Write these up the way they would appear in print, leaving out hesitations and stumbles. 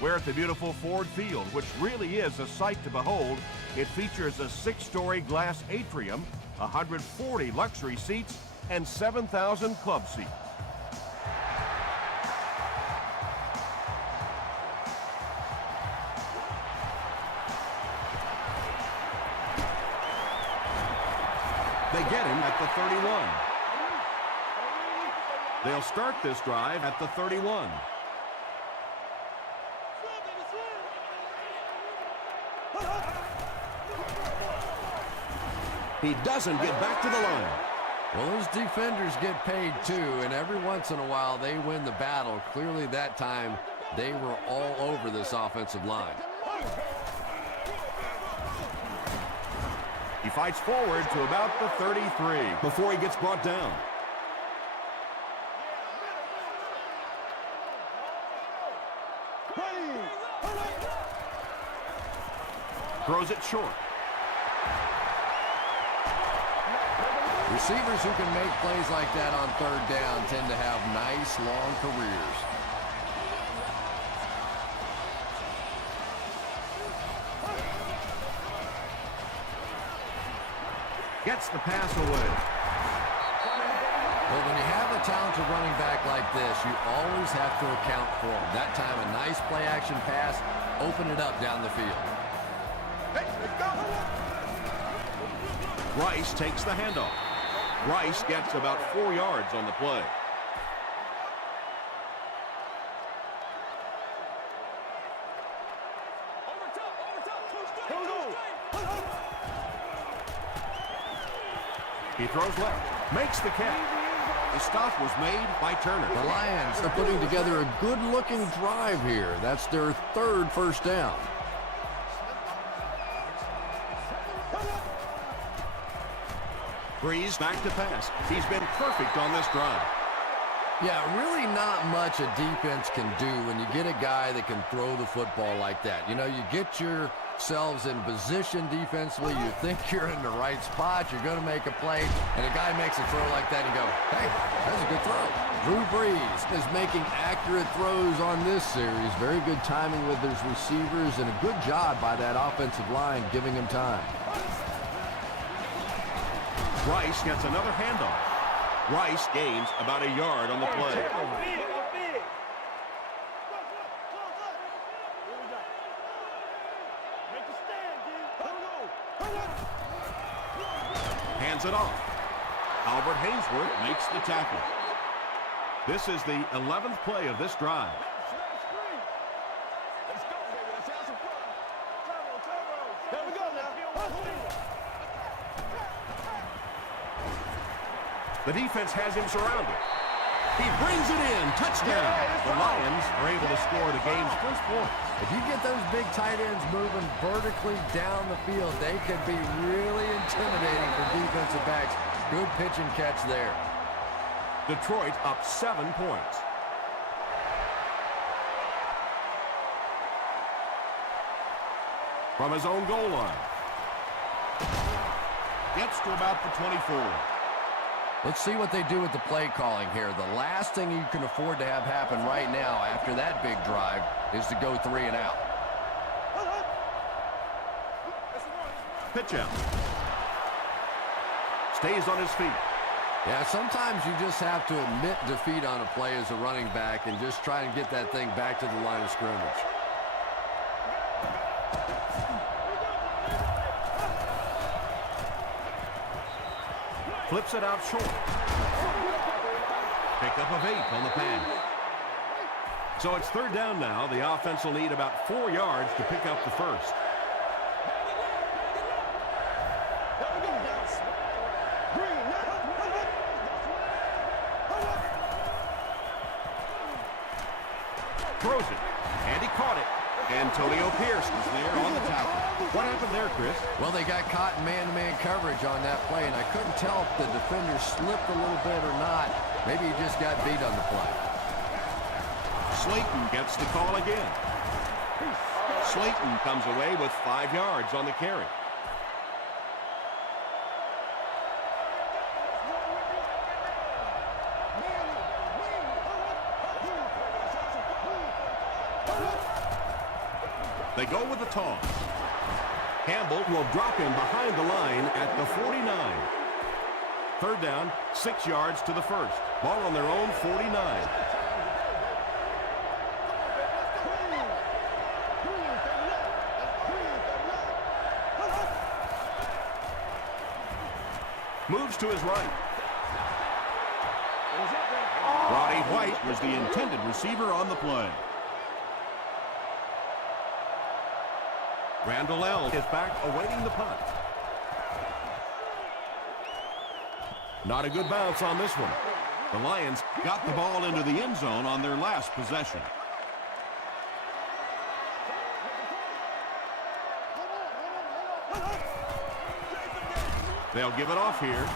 We're at the beautiful Ford Field, which really is a sight to behold. It features a 6-story glass atrium, 140 luxury seats, and 7,000 club seats. They get him at the 31. They'll start this drive at the 31. He doesn't get back to the line. Well, those defenders get paid too, and every once in a while they win the battle. Clearly that time they were all over this offensive line. He fights forward to about the 33 before he gets brought down. Throws it short. Receivers who can make plays like that on third down tend to have nice, long careers. Gets the pass away. Well, when you have a talented running back like this, you always have to account for him. That time, a nice play-action pass, open it up down the field. Hey, let's go. Rice takes the handoff. Rice gets about 4 yards on the play. He throws left, makes the catch. The stop was made by Turner. The Lions are putting together a good-looking drive here. That's their third first down. Breeze back to pass. He's been perfect on this drive. Yeah, really not much a defense can do when you get a guy that can throw the football like that. You know, you get yourselves in position defensively, you think you're in the right spot, you're going to make a play, and a guy makes a throw like that and you go, hey, that's a good throw. Drew Brees is making accurate throws on this series. Very good timing with his receivers and a good job by that offensive line giving him time. Rice gets another handoff. Rice gains about a yard on the play. Hands it off. Albert Haynesworth makes the tackle. This is the 11th play of this drive. The defense has him surrounded. He brings it in. Touchdown. The Lions are able to score the game's first point. If you get those big tight ends moving vertically down the field, they can be really intimidating for defensive backs. Good pitch and catch there. Detroit up 7 points. From his own goal line. Gets to about the 24. Let's see what they do with the play calling here. The last thing you can afford to have happen right now after that big drive is to go 3 and out. Pitch out. Stays on his feet. Yeah, sometimes you just have to admit defeat on a play as a running back and just try and get that thing back to the line of scrimmage. Flips it out short. Pick up of 8 on the pass. So it's third down now. The offense will need about 4 yards to pick up the first. Throws it, and he caught it. Antonio Pierce was there on the tackle. What happened there, Chris? Well, they got caught in man-to-man coverage on that play, and I couldn't tell if the defender slipped a little bit or not. Maybe he just got beat on the play. Slayton gets the call again. Slayton comes away with 5 yards on the carry. They go with the toss. Campbell will drop him behind the line at the 49. Third down, 6 yards to the first. Ball on their own 49. Moves to his right. Roddy White was the intended receiver on the play. Randall L. is back awaiting the punt. Not a good bounce on this one. The Lions got the ball into the end zone on their last possession. They'll give it off here.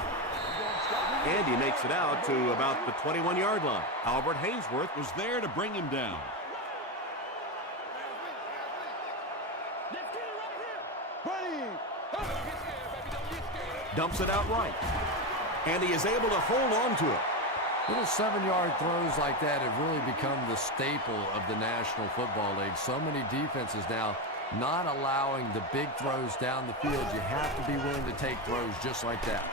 And he makes it out to about the 21-yard line. Albert Hainsworth was there to bring him down. Dumps it out right. And he is able to hold on to it. Little 7-yard throws like that have really become the staple of the National Football League. So many defenses now not allowing the big throws down the field. You have to be willing to take throws just like that.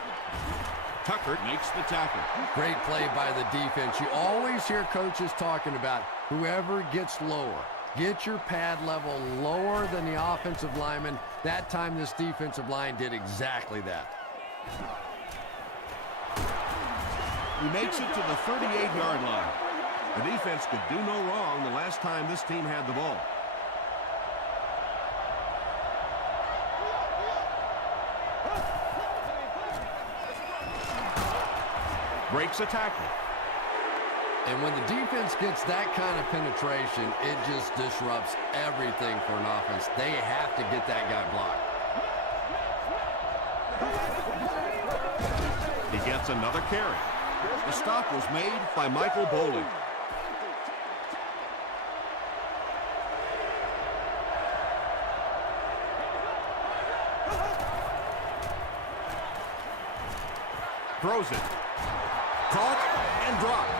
Tucker makes the tackle. Great play by the defense. You always hear coaches talking about whoever gets lower. Get your pad level lower than the offensive lineman. That time this defensive line did exactly that. He makes it to the 38-yard line. The defense could do no wrong the last time this team had the ball. Breaks a tackle. And when the defense gets that kind of penetration, it just disrupts everything for an offense. They have to get that guy blocked. He gets another carry. The stop was made by Michael Boley. Throws it. Caught and dropped.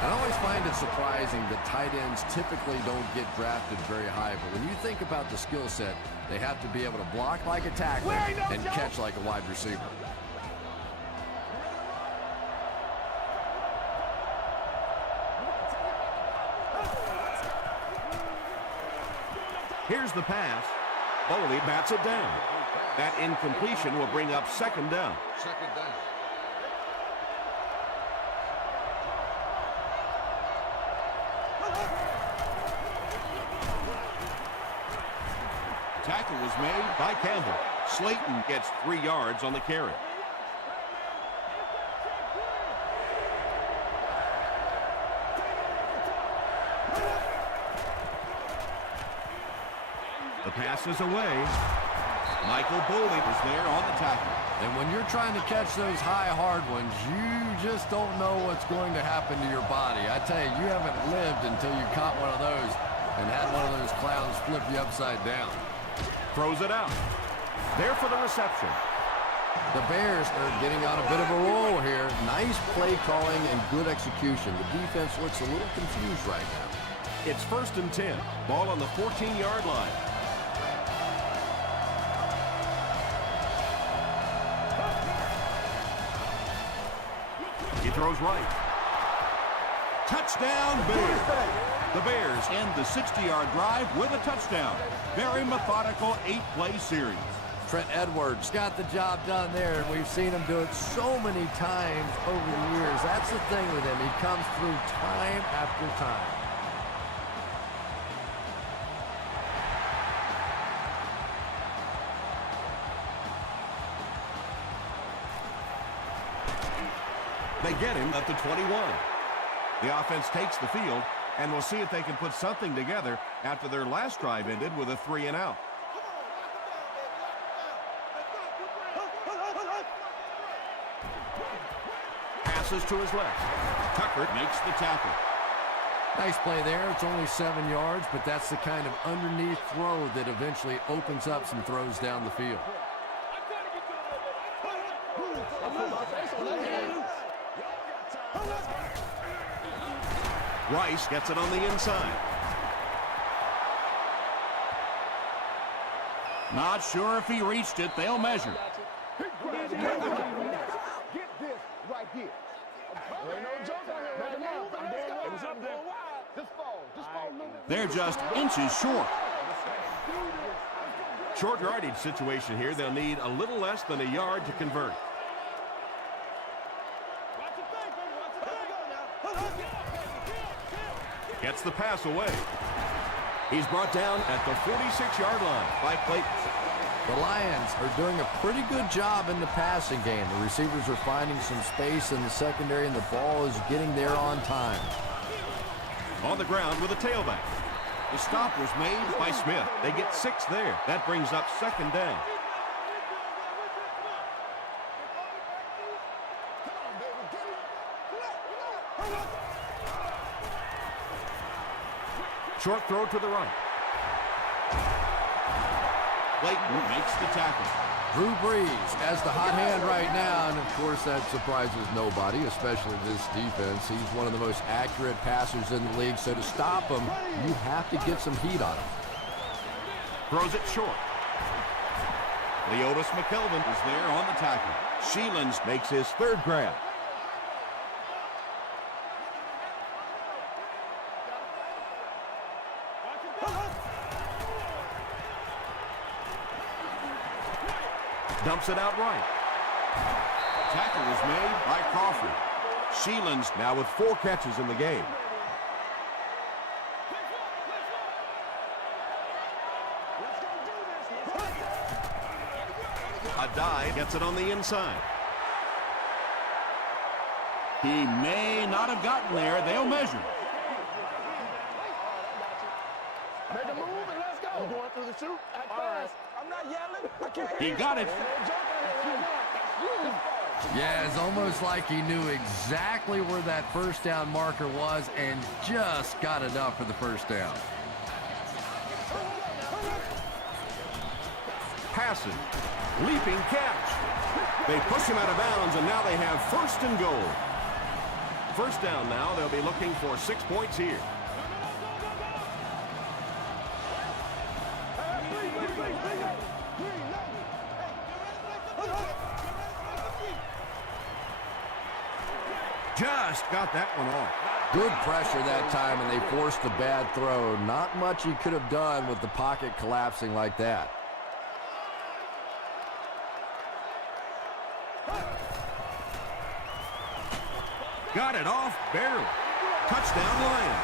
I always find it surprising that tight ends typically don't get drafted very high, but when you think about the skill set, they have to be able to block like a tackler and catch like a wide receiver. Here's the pass. Boley bats it down. That incompletion will bring up second down. Second down. Tackle was made by Campbell. Slayton gets 3 yards on the carry. The pass is away. Michael Boley was there on the tackle. And when you're trying to catch those high, hard ones, you just don't know what's going to happen to your body. I tell you, you haven't lived until you caught one of those and had one of those clowns flip you upside down. Throws it out. There for the reception. The Bears are getting on a bit of a roll here. Nice play calling and good execution. The defense looks a little confused right now. It's 1st and 10. Ball on the 14-yard line. He throws right. Touchdown, Bears. The Bears end the 60-yard drive with a touchdown. Very methodical 8-play series. Trent Edwards got the job done there, and we've seen him do it so many times over the years. That's the thing with him. He comes through time after time. They get him at the 21. The offense takes the field, and we'll see if they can put something together after their last drive ended with a 3-and-out. Passes to his left. Tucker makes the tackle. Nice play there. It's only 7 yards, but that's the kind of underneath throw that eventually opens up some throws down the field. Rice gets it on the inside. Not sure if he reached it. They'll measure. Get this right here. Ain't no joke out here right now. It was up there. Just fall a little bit. They're just inches short. Short yardage situation here. They'll need a little less than a yard to convert. Gets the pass away. He's brought down at the 46-yard line by Clayton. The Lions are doing a pretty good job in the passing game. The receivers are finding some space in the secondary, and the ball is getting there on time. On the ground with a tailback. The stop was made by Smith. They get 6 there. That brings up 2nd down. Short throw to the right. Clayton makes the tackle. Drew Brees as the hot hand right now, and of course that surprises nobody, especially this defense. He's one of the most accurate passers in the league, so to stop him, you have to get some heat on him. Throws it short. Leotis McKelvin is there on the tackle. Sheelands Makes his 3rd grab. Dumps it out right. tackle was made by Crawford. Sheelands Now with 4 catches in the game. A dive gets it on the inside. He may not have gotten there. They'll measure. Make a move and let's go. We're going through the chute. Act fast. I'm not yelling. I can't. He got it. Yeah, it's almost like he knew exactly where that first down marker was and just got enough for the first down. Passing. Leaping catch. They push him out of bounds, and now they have 1st and goal. First down now. They'll be looking for 6 points here. Just got that one off. Good pressure that time, and they forced a bad throw. Not much he could have done with the pocket collapsing like that. Got it off barely. Touchdown Lions.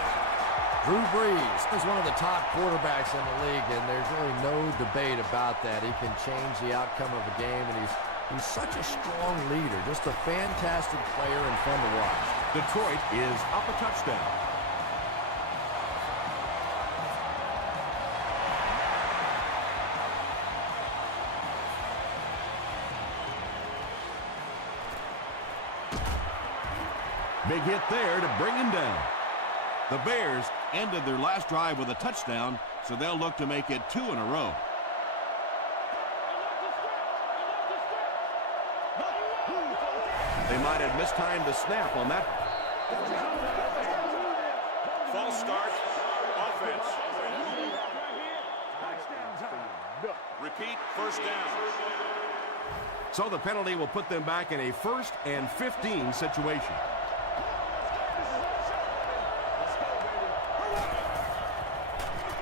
Drew Brees is one of the top quarterbacks in the league, and there's really no debate about that. He can change the outcome of a game, and he's such a strong leader. Just a fantastic player and fun to watch. Detroit is up a touchdown. Big hit there to bring him down. The Bears ended their last drive with a touchdown, so they'll look to make it 2 in a row. They might have mistimed the snap on that. False start. Offense. Repeat, first down. So the penalty will put them back in a 1st and 15 situation.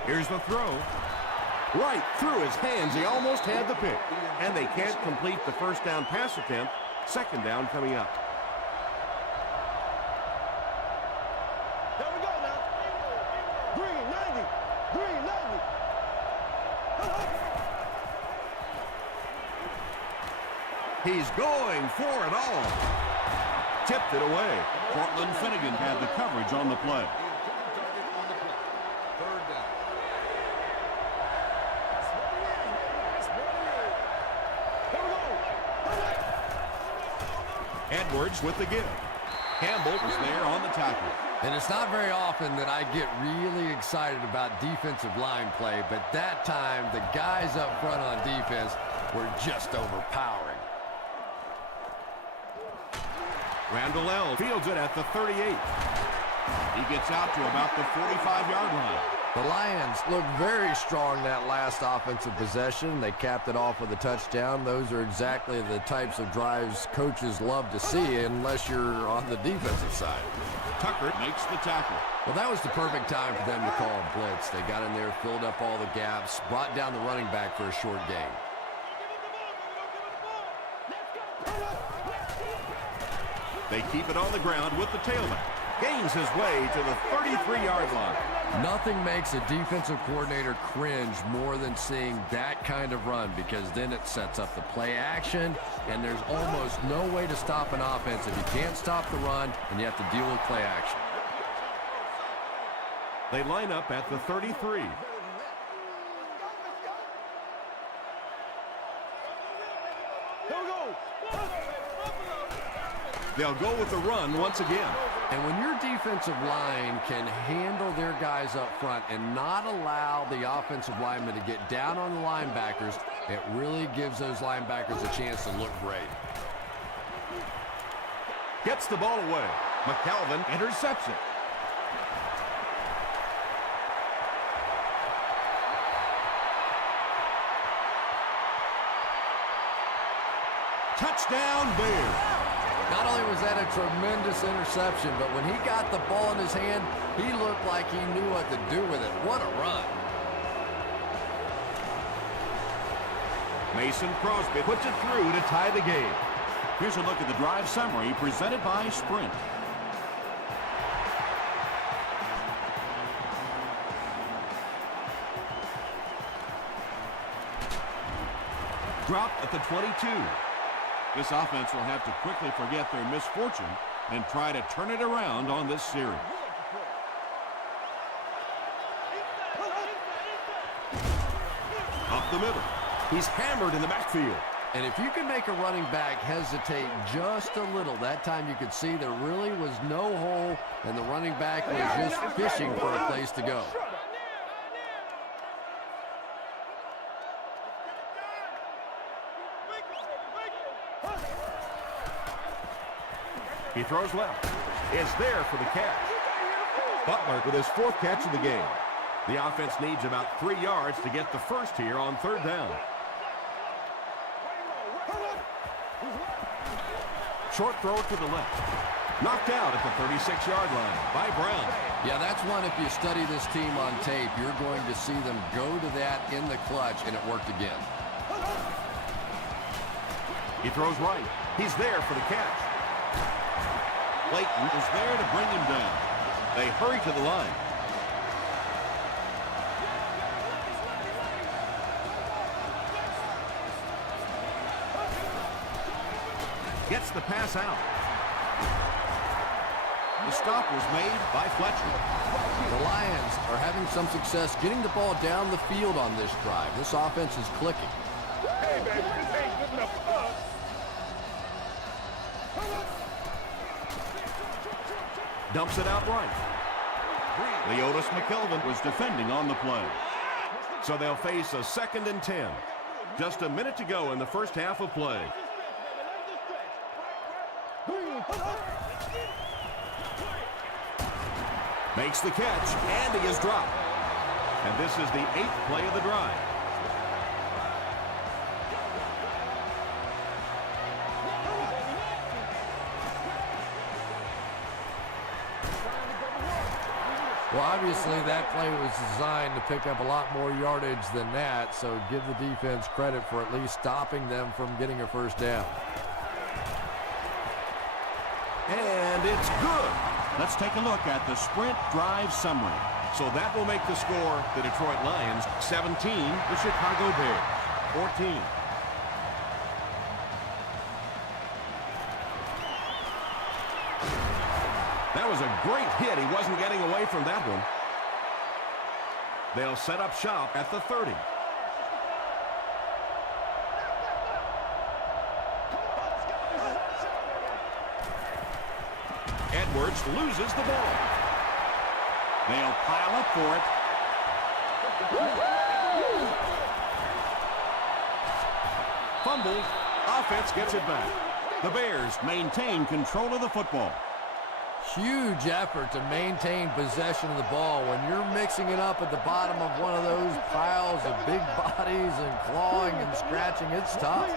Here's the throw. Right through his hands. He almost had the pick. And they can't complete the first down pass attempt. 2nd down coming up. There we go now. Green 90. Green 90. He's going for it all. Tipped it away. Cortland Finnegan had the coverage on the play. Edwards with the give. Campbell was there on the tackle. And it's not very often that I get really excited about defensive line play, but that time the guys up front on defense were just overpowering. Randall L. fields it at the 38. He gets out to about the 45-yard line. The Lions looked very strong that last offensive possession. They capped it off with a touchdown. Those are exactly the types of drives coaches love to see unless you're on the defensive side. Tucker makes the tackle. Well, that was the perfect time for them to call a blitz. They got in there, filled up all the gaps, brought down the running back for a short gain. They keep it on the ground with the tailback. Gains his way to the 33-yard line. Nothing makes a defensive coordinator cringe more than seeing that kind of run, because then it sets up the play action, and there's almost no way to stop an offense if you can't stop the run and you have to deal with play action. They line up at the 33. They'll go with the run once again. And when your defensive line can handle their guys up front and not allow the offensive linemen to get down on the linebackers, it really gives those linebackers a chance to look great. Gets the ball away. McKelvin intercepts it. Touchdown, Bears. Not only was that a tremendous interception, but when he got the ball in his hand, he looked like he knew what to do with it. What a run. Mason Crosby puts it through to tie the game. Here's a look at the drive summary presented by Sprint. Dropped at the 22. This offense will have to quickly forget their misfortune and try to turn it around on this series. Up the middle. He's hammered in the backfield. And if you can make a running back hesitate just a little, that time you could see there really was no hole, and the running back was just fishing for a place to go. He throws left. Is there for the catch. Butler with his 4th catch of the game. The offense needs about 3 yards to get the first here on 3rd down. Short throw to the left. Knocked out at the 36-yard line by Brown. Yeah, that's one, if you study this team on tape, you're going to see them go to that in the clutch, and it worked again. He throws right. He's there for the catch. Clayton is there to bring him down. They hurry to the line. Gets the pass out. The stop was made by Fletcher. The Lions are having some success getting the ball down the field on this drive. This offense is clicking. Hey, baby, this ain't good enough for us. Dumps it out right. Leotis McKelvin Was defending on the play. So they'll face a 2nd and 10. Just a minute to go in the first half of play. Makes the catch, and he is dropped. And this is the 8th play of the drive. Well, obviously that play was designed to pick up a lot more yardage than that, so give the defense credit for at least stopping them from getting a first down. And it's good. Let's take a look at the Sprint drive summary. So that will make the score the Detroit Lions 17, the Chicago Bears 14. That was a great hit. He wasn't getting away from that one. They'll set up shop at the 30. Edwards loses the ball. They'll pile up for it. Fumbled. Offense gets it back. The Bears maintain control of the football. Huge effort to maintain possession of the ball. When you're mixing it up at the bottom of one of those piles of big bodies and clawing and scratching, it's tough.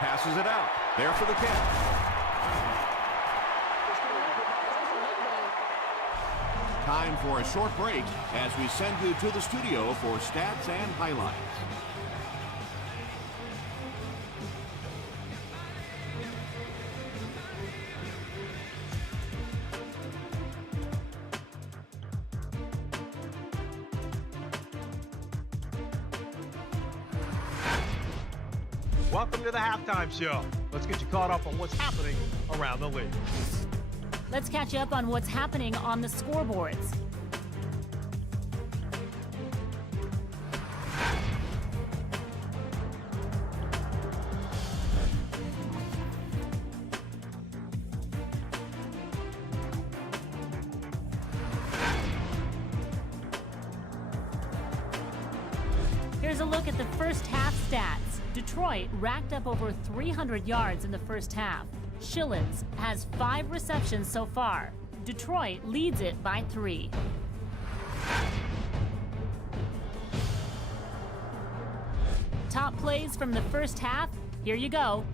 Passes it out. There for the catch. Time for a short break as we send you to the studio for stats and highlights. Welcome to the halftime show. Let's get you caught up on what's happening around the league. Let's catch up on what's happening on the scoreboards. Here's a look at the first half stats. Detroit racked up over 300 yards in the first half. Schillens has 5 receptions so far. Detroit leads it by 3. Top plays from the first half, here you go.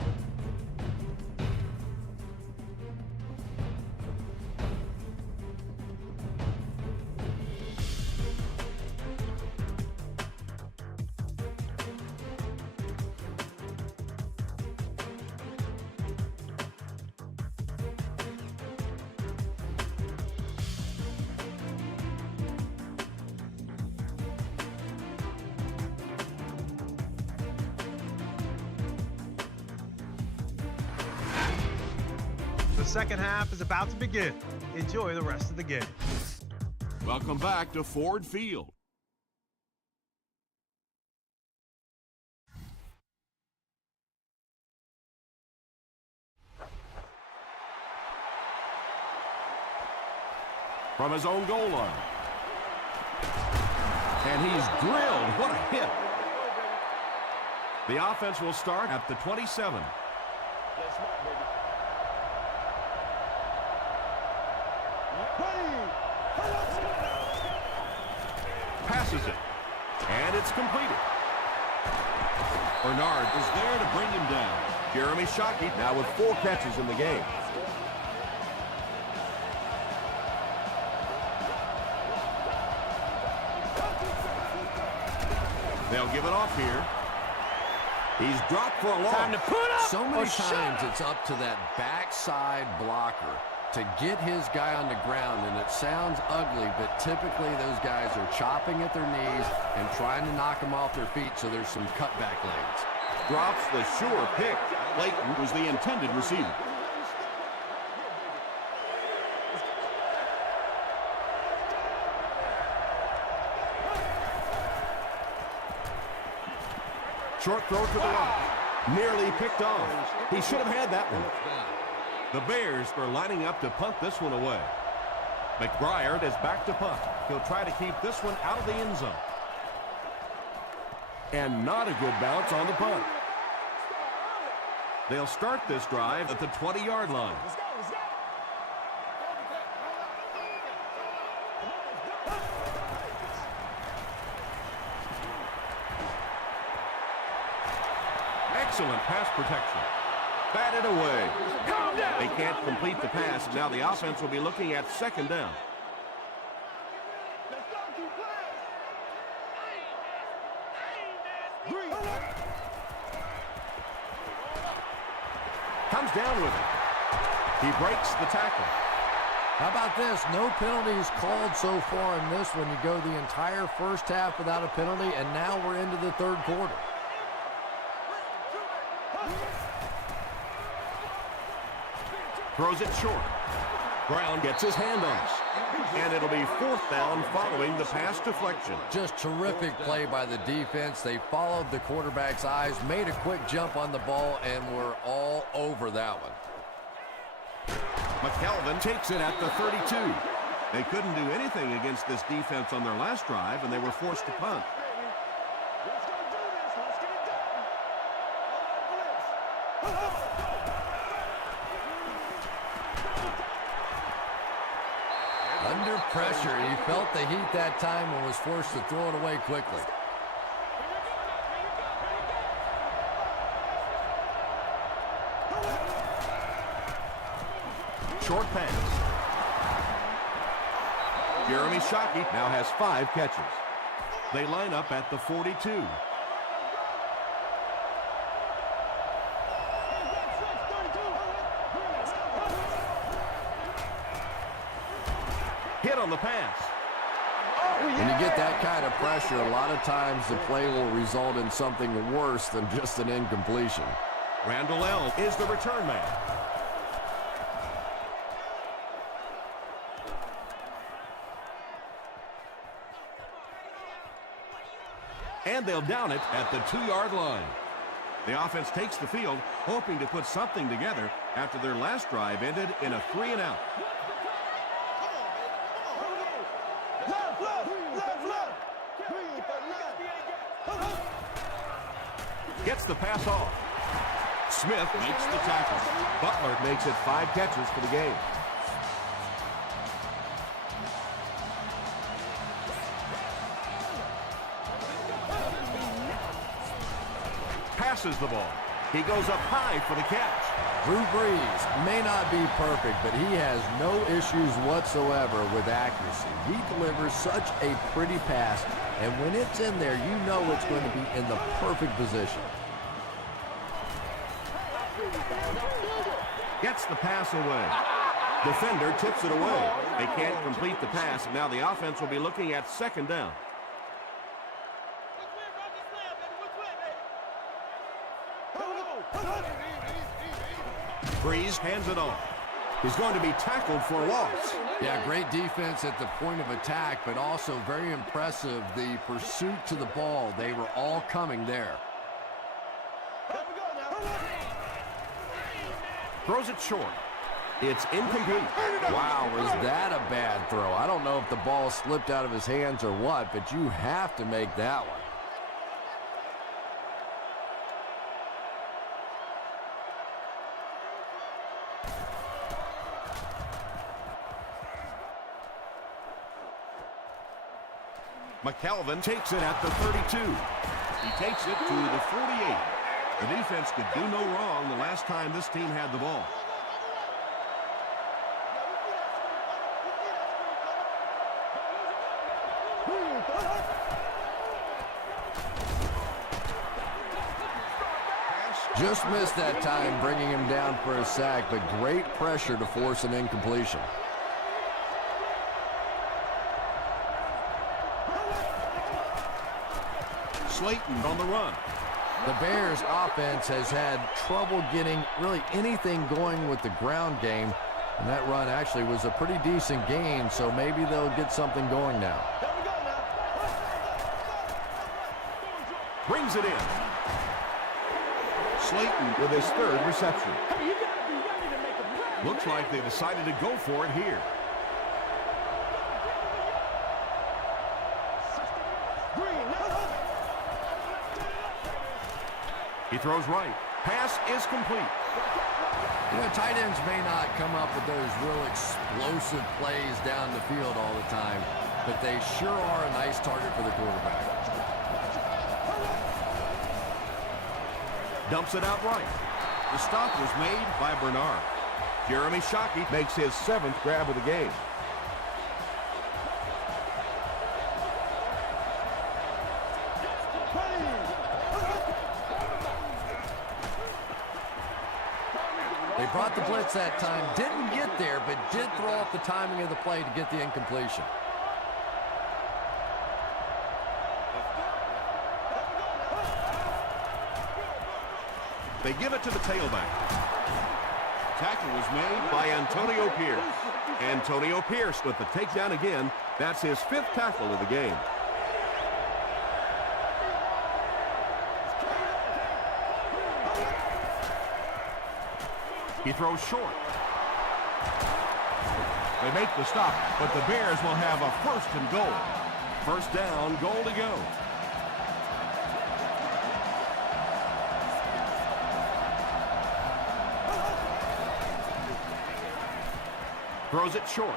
The second half is about to begin. Enjoy the rest of the game. Welcome back to Ford Field. From his own goal line. And he's drilled. What a hit. The offense will start at the 27. Passes it. And it's completed. Bernard is there to bring him down. Jeremy Shockey now with 4 catches in the game. They'll give it off here. He's dropped for a loss. Time to put up So many or shut times up. it's up to that backside blocker to get his guy on the ground, and it sounds ugly, but typically those guys are chopping at their knees and trying to knock them off their feet, so there's some cutback lanes. Drops the sure pick. Layton was the intended receiver. Short throw to the right. Nearly picked off. He should have had that one. The Bears are lining up to punt this one away. McBride is back to punt. He'll try to keep this one out of the end zone. And not a good bounce on the punt. They'll start this drive at the 20-yard line. Excellent pass protection. Batted away. They can't complete the pass. Now the offense will be looking at second down. Comes down with it. He breaks the tackle. How about this? No penalties called so far in this one. You go the entire first half without a penalty, and now we're into the third quarter. Throws it short. Brown gets his hand on it. And it'll be 4th down following the pass deflection. Just terrific play by the defense. They followed the quarterback's eyes, made a quick jump on the ball, and were all over that one. McKelvin takes it at the 32. They couldn't do anything against this defense on their last drive, and they were forced to punt. Let's go do this. Let's get it done. Under pressure, he felt the heat that time and was forced to throw it away quickly. Short pass. Jeremy Shockey now has 5 catches. They line up at the 42. Hit on the pass. When you get that kind of pressure, a lot of times the play will result in something worse than just an incompletion. Randall L. is the return man. And they'll down it at the 2-yard line. The offense takes the field, hoping to put something together after their last drive ended in a 3-and-out. Gets the pass off. Smith makes the tackle. Butler makes it 5 catches for the game. Passes the ball. He goes up high for the catch. Drew Brees may not be perfect, but he has no issues whatsoever with accuracy. He delivers such a pretty pass, and when it's in there, you know it's going to be in the perfect position. Gets the pass away. Defender tips it away. They can't complete the pass, and now the offense will be looking at 2nd down. Brees hands it off. He's going to be tackled for a loss. Yeah, great defense at the point of attack, but also very impressive, the pursuit to the ball. They were all coming there. Throws it short. It's incomplete. Wow, was that a bad throw? I don't know if the ball slipped out of his hands or what, but you have to make that one. McKelvin takes it at the 32. He takes it to the 48. The defense could do no wrong the last time this team had the ball. Just missed that time, bringing him down for a sack, but great pressure to force an incompletion. Slayton on the run. The Bears offense has had trouble getting really anything going with the ground game, and that run actually was a pretty decent gain, so maybe they'll get something going now. Brings it in. Slayton with his 3rd reception. Looks like they decided to go for it here. He throws right. Pass is complete. You know, tight ends may not come up with those real explosive plays down the field all the time, but they sure are a nice target for the quarterback. Dumps it out right. The stop was made by Bernard. Jeremy Shockey makes his 7th grab of the game. They brought the blitz that time, didn't get there, but did throw off the timing of the play to get the incompletion. They give it to the tailback. Tackle was made by By Antonio Pierce. Antonio Pierce with the takedown again. That's his 5th tackle of the game. He throws short. They make the stop, but the Bears will have a 1st and goal. 1st down, goal to go. Throws it short.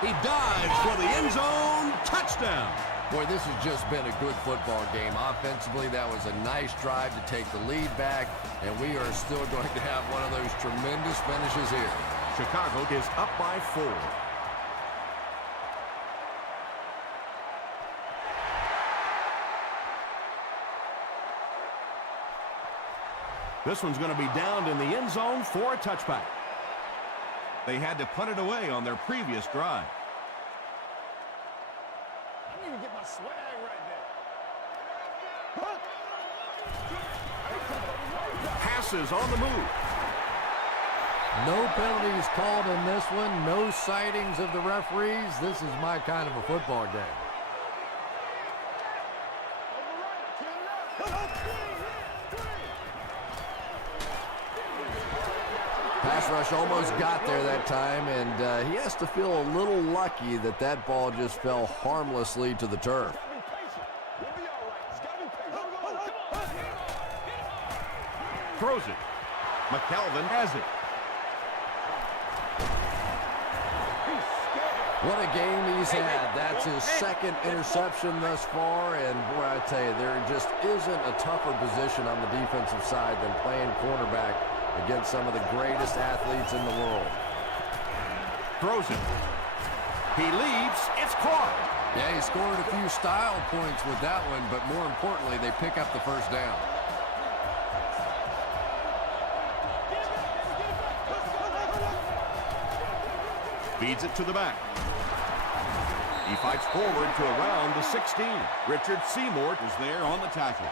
He dives for the end zone. Touchdown. Boy, this has just been a good football game. Offensively, that was a nice drive to take the lead back, and we are still going to have one of those tremendous finishes here. Chicago is up by 4. This one's going to be downed in the end zone for a touchback. They had to punt it away on their previous drive. I need to get my swag right there. Passes on the move. No penalties called in this one. No sightings of the referees. This is my kind of a football game. Pass rush almost got there that time, and he has to feel a little lucky that that ball just fell harmlessly to the turf. Throws it. McKelvin has it. What a game he's had. That's his 2nd interception thus far, and boy, I tell you, there just isn't a tougher position on the defensive side than playing cornerback against some of the greatest athletes in the world. Throws it. He leaves. It's caught. Yeah, he scored a few style points with that one, but more importantly, they pick up the 1st down. Feeds it to the back. He fights forward to around the 16. Richard Seymour is there on the tackle.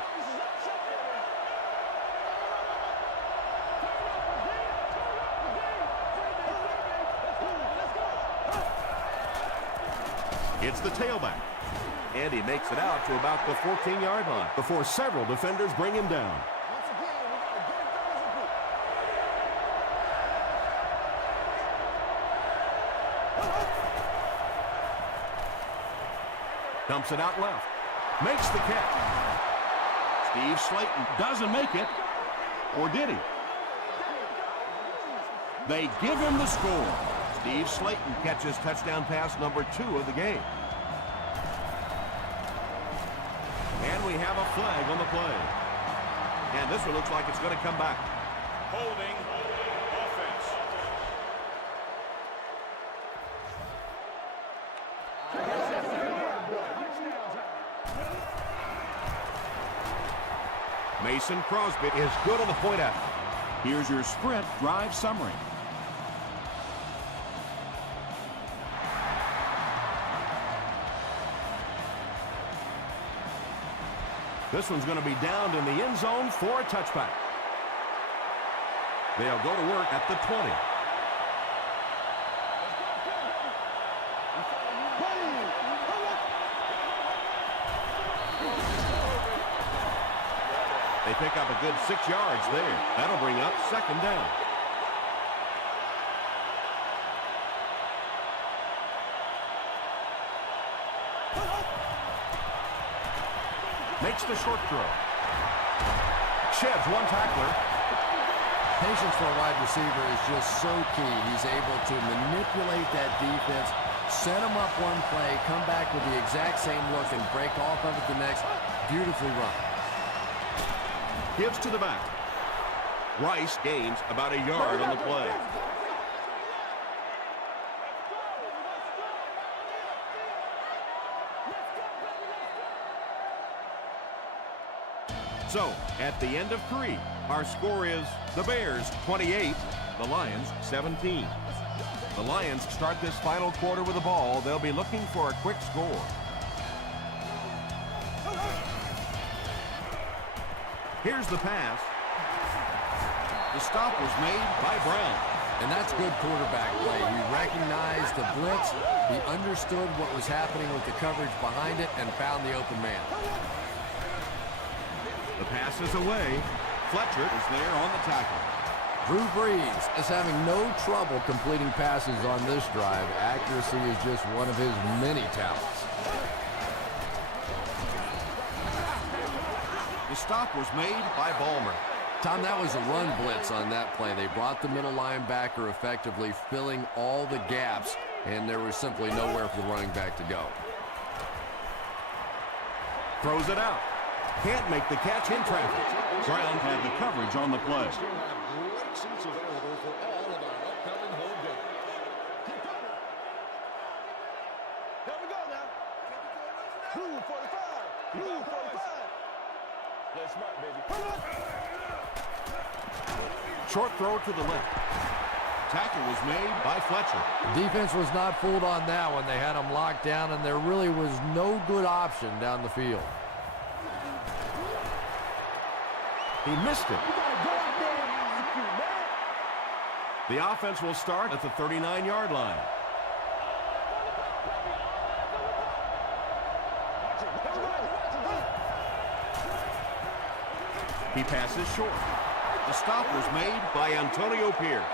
It's the tailback. And he makes it out to about the 14-yard line before several defenders bring him down. Dumps it out left. Makes the catch. Steve Slayton doesn't make it. Or did he? They give him the score. Steve Slayton catches touchdown pass number 2 of the game. And we have a flag on the play. And this one looks like it's going to come back. Holding offense. Mason Crosby is good on the point after. Here's your sprint drive summary. This one's going to be downed in the end zone for a touchback. They'll go to work at the 20. They pick up a good 6 yards there. That'll bring up 2nd down. Makes the short throw. Sheds one tackler. Patience for a wide receiver is just so key. He's able to manipulate that defense, set them up one play, come back with the exact same look, and break off of it the next. Beautifully run. Gives to the back. Rice gains about a yard on the play. So, at the end of 3, our score is the Bears 28, the Lions 17. The Lions start this final quarter with the ball. They'll be looking for a quick score. Here's the pass. The stop was made by Brown. And that's good quarterback play. He recognized the blitz, he understood what was happening with the coverage behind it, and found the open man. The pass is away. Fletcher Is there on the tackle. Drew Brees is having no trouble completing passes on this drive. Accuracy is just one of his many talents. The stop was made by Ballmer. Tom, that was a run blitz on that play. They brought the middle linebacker effectively, filling all the gaps, and there was simply nowhere for the running back to go. throws it out. Can't make the catch in traffic. Brown had the coverage on the play. Short throw to the left. Tackle was made by Fletcher. Defense was not fooled on that one. They had him locked down, and there really was no good option down the field. He missed it. The offense will start at the 39-yard line. He passes short. The stop was made by Antonio Pierce.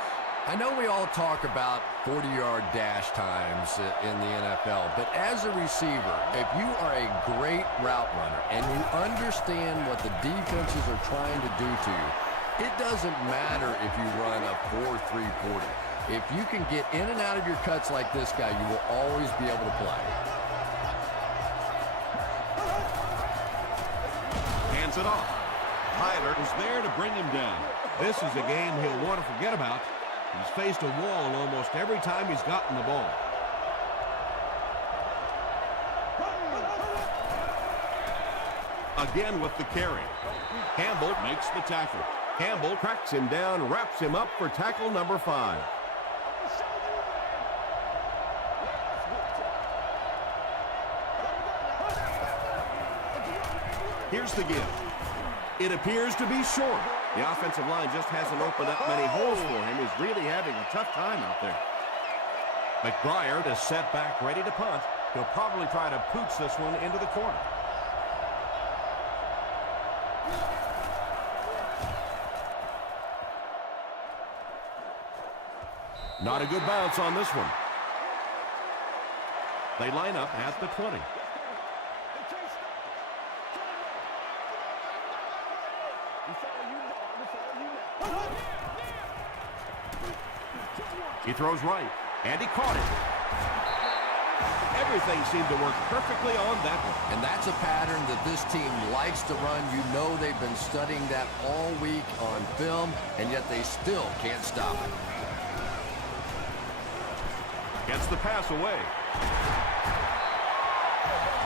I know we all talk about 40-yard dash times in the NFL, but as a receiver, if you are a great route runner and you understand what the defenses are trying to do to you, it doesn't matter if you run a 4.340. If you can get in and out of your cuts like this guy, you will always be able to play. Hands it off. Tyler was there to bring him down. This is a game he'll want to forget about. He's faced a wall almost every time he's gotten the ball. Again with the carry. Campbell Makes the tackle. Campbell cracks him down, wraps him up for tackle number 5. Here's the give. It appears to be short. The offensive line just hasn't opened up many holes for him. He's really having a tough time out there. McBride is set back, ready to punt. He'll probably try to pooch this one into the corner. Not a good bounce on this one. They line up at the 20. He throws right, and he caught it. Everything seemed to work perfectly on that one. And that's a pattern that this team likes to run. You know they've been studying that all week on film, and yet they still can't stop it. Gets the pass away.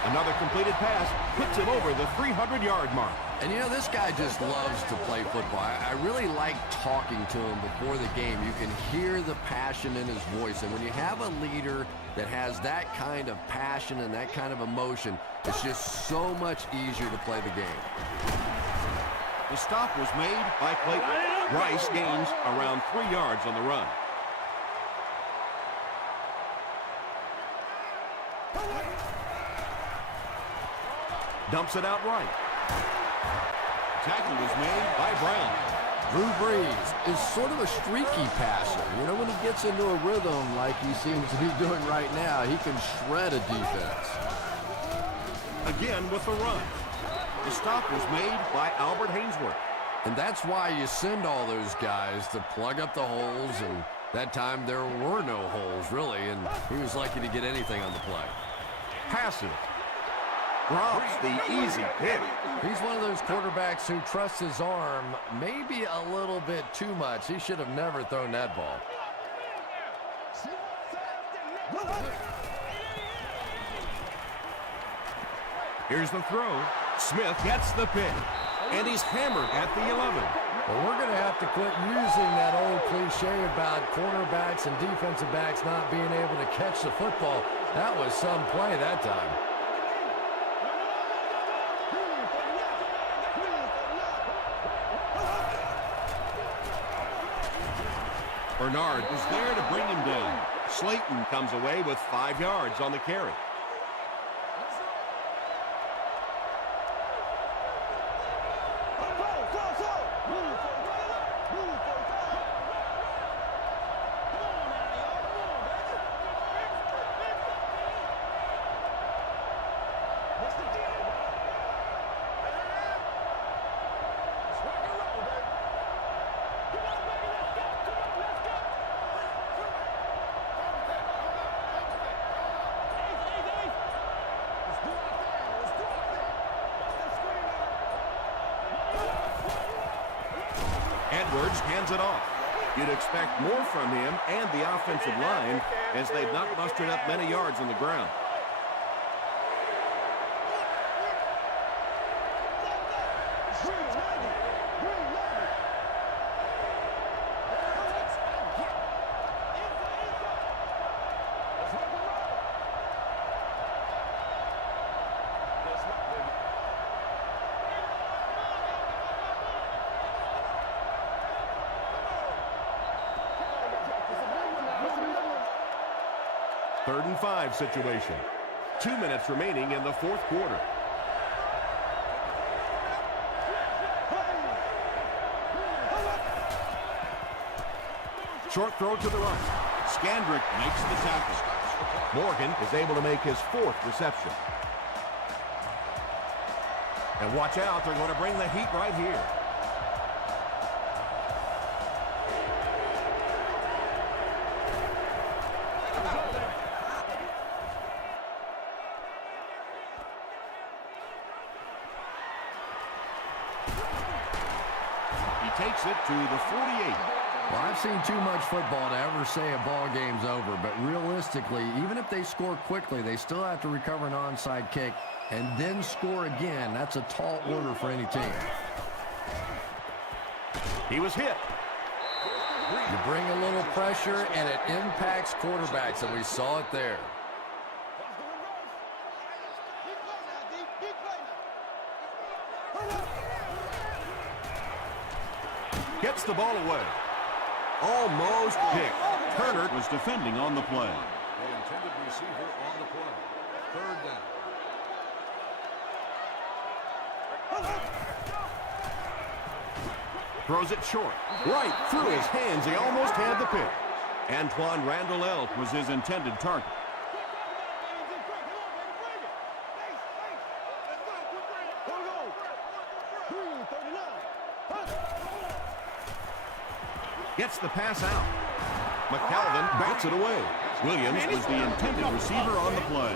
Another completed pass puts him over the 300-yard mark. And you know, this guy just loves to play football. I really like talking to him before the game. You can hear the passion in his voice. And when you have a leader that has that kind of passion and that kind of emotion, it's just so much easier to play the game. The stop was made by Clayton. Rice gains around 3 yards on the run. Dumps it out right. Tackle was made by Brown. Drew Brees is sort of a streaky passer. You know, when he gets into a rhythm like he seems to be doing right now, he can shred a defense. Again with the run. The stop was made by Albert Hainsworth. And that's why you send all those guys to plug up the holes, and that time there were no holes, really, and he was lucky to get anything on the play. Passes. Drops the easy pick. He's one of those quarterbacks who trusts his arm maybe a little bit too much. He should have never thrown that ball. Here's the throw. Smith gets the pick. And he's hammered at the 11. Well, we're going to have to quit using that old cliche about cornerbacks and defensive backs not being able to catch the football. That was some play that time. Bernard was there to bring him down. Slayton comes away with 5 yards on the carry. Edwards hands it off. You'd expect more from him and the offensive line as they've not mustered up many yards on the ground. Third and 5 situation. 2 minutes remaining in the fourth quarter. Short throw to the right. Scandrick makes the tackle. Morgan is able to make his 4th reception. And watch out, they're going to bring the heat right here. Takes it to the 48. Well, I've seen too much football to ever say a ball game's over, but realistically, even if they score quickly, they still have to recover an onside kick and then score again. That's a tall order for any team. He was hit. You bring a little pressure, and it impacts quarterbacks, and we saw it there. Gets the ball away. Almost picked. Turner was defending on the play. The intended receiver on the play. Third down. Throws it short. Right through his hands. He almost had the pick. Antoine Randall Elk Was his intended target. gets the pass out. McCalvin bats it away. Williams was the intended receiver on the play.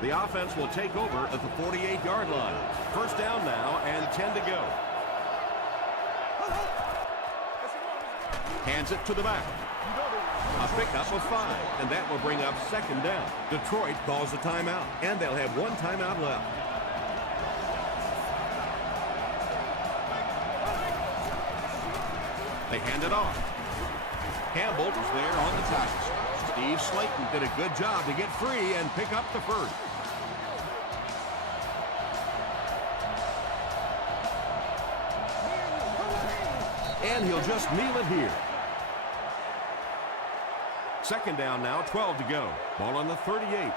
The offense will take over at the 48-yard line. First down now and 10 to go. Hands it to the back. A pickup of 5, and that will bring up second down. Detroit calls a timeout, and they'll have one timeout left. They hand it off. Campbell was there on the tackle. Steve Slayton did a good job to get free and pick up the first. And he'll just kneel it here. Second down now, 12 to go. Ball on the 38.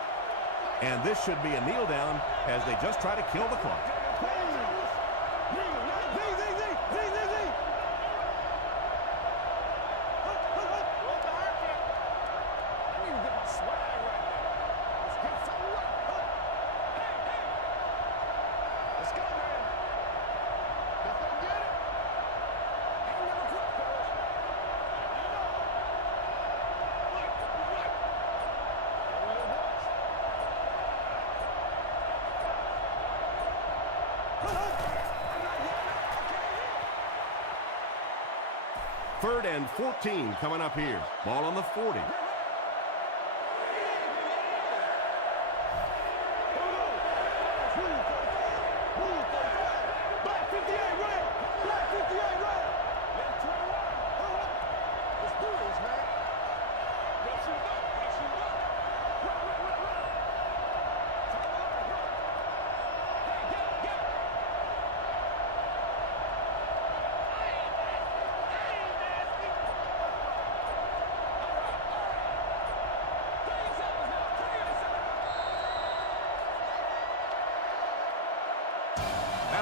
And this should be a kneel down as they just try to kill the clock. Third and 14 coming up here. Ball on the 40.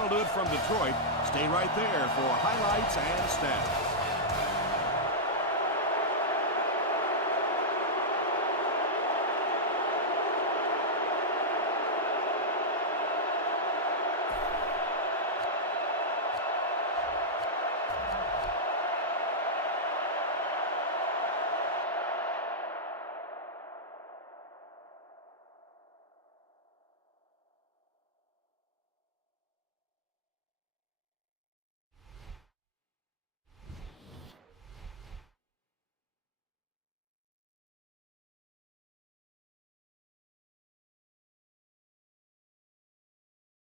that'll do it from Detroit. Stay right there for highlights and stats.